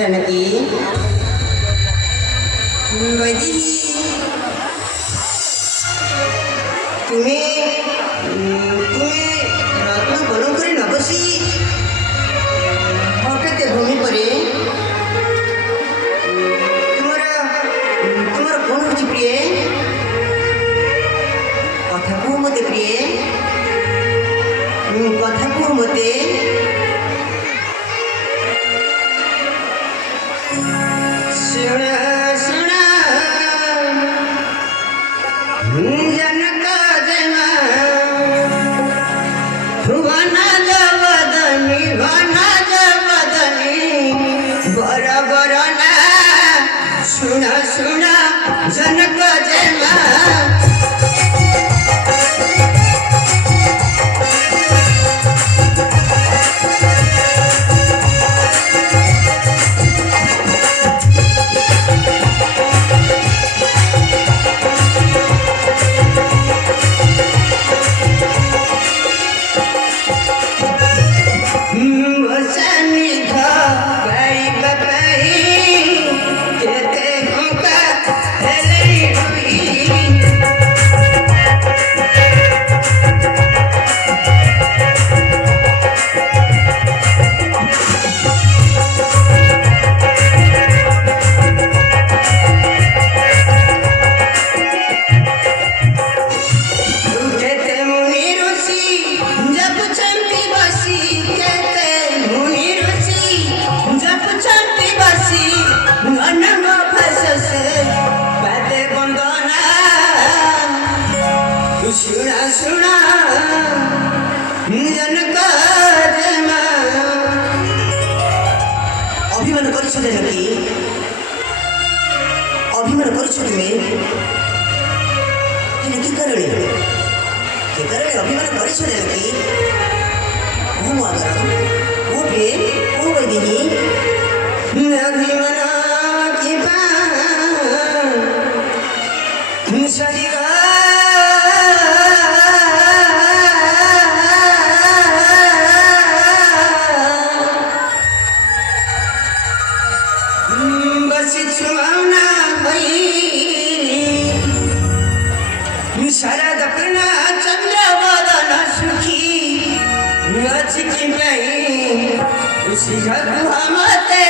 जानकी वैदेही तुम्हें रत्न बलम कर न बसी हठात भूमि पर तुम्हारा कौन हो प्रिय कथा कह मत प्रिय कथा कह मत सुना सुना जनक जमा Hey! ଶୁଣା ଶୁଣା ଜନକ ଜେମା ଅଭିମାନ କରିଛ ଜାନକୀ ଅଭିମାନ କରିଛ ତୁମେ ହେଲେ କି କାରଣେ ଅଭିମାନ କରିଛ ଜାନକୀ ମୁଁ ଆଗର ମୁଁ ପ୍ରିୟ ମୁଁ କହିଦେବି ଅଭିମାନ କିବା ସରିବା शरद अपना चंद्र वदन सुखी नचकी नहीं उसी जग हमते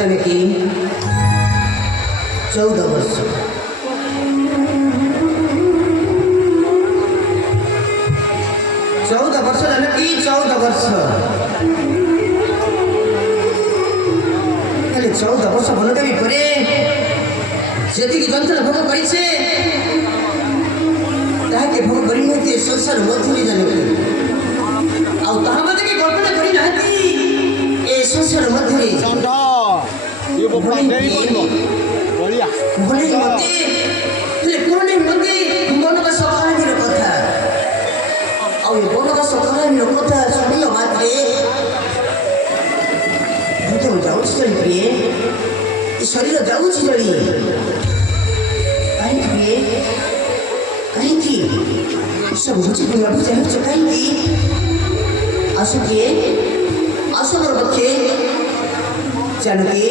जानकी 14 वर्ष जानकी 14 वर्ष खाली 14 वर्ष भल देवी परे सेतिक जंत्र भोग करिछे ताके भोग करि नथि संसार मध्यरे जानकी आ ताहा मते के कल्पना करि नाथि ए संसार मध्यरे ये बोपा नहीं करनो बढ़िया बोले मते ले कोने मते मनका सकारानी रो कथा आ ये मनका सकारानी रो कथा सुनियो मात्रे भूत जाऊ छी प्रिय ए शरीर जाऊ छी जड़ी आई प्रिय कहीं सब बुझी पुण्य बुझे हो कहीं आसु प्रिय आसु मोर बच्चे जानकी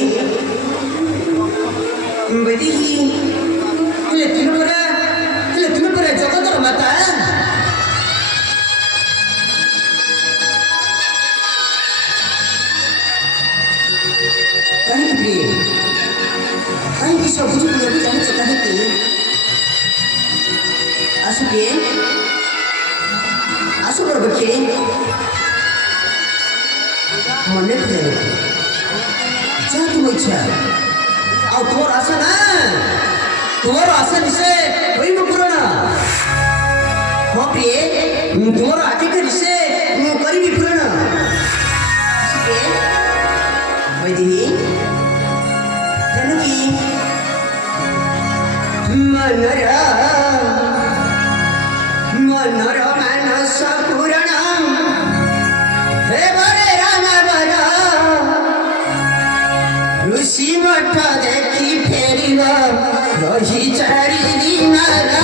ବୈଦେହୀ ହେଲେ ତୁମେ ପରା ଜଗତର ମାତା କାହିଁକି ପ୍ରିୟ କାହିଁକି ସବୁଜ କରିବାକୁ ଜାଣିଛ କାହିଁକି ଆସୁ ପ୍ରିୟ ଆସୁ ବଡ଼ ପକ୍ଷୀ ମନେ ପଡ଼େ ଯାହା ତୁମ ଇଚ୍ଛା ଆଉ ତୁମର ଆଶା ନା ତୁମର ଆଶା ନିଶ୍ଚୟ ହୋଇବ ପୂରଣ ହଁ ପ୍ରିୟ ତୁମର ଆକାଂକ୍ଷା ନିଶ୍ଚୟ ମୁଁ କରିବି ପୂରଣ ବୈଦେହୀ ଜାନକୀ ମନର ମାନସ ପୂରଣ ହେ ବରେ ରାମ ବର ଋଷି ମଠ ଦେଖି ଫେରିବ ରହି 4 ଦିନର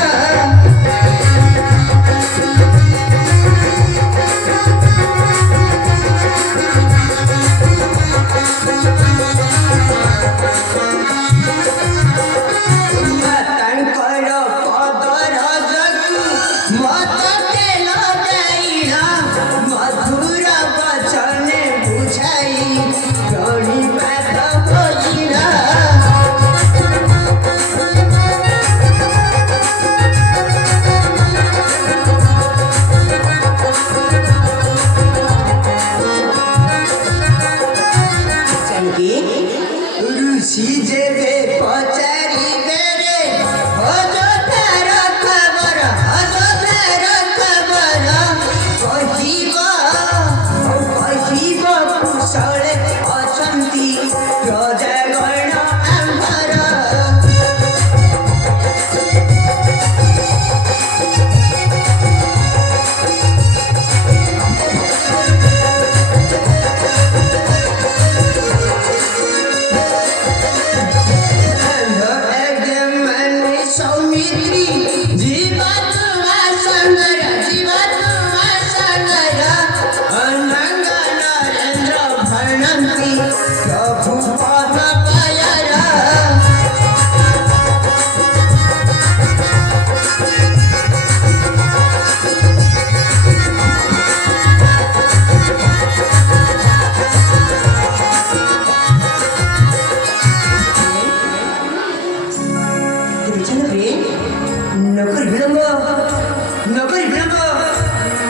ନଗରୀ ବିଳମ୍ବ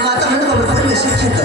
ମାତା ମାନଙ୍କ ପାଖରେ ସାକ୍ଷାତ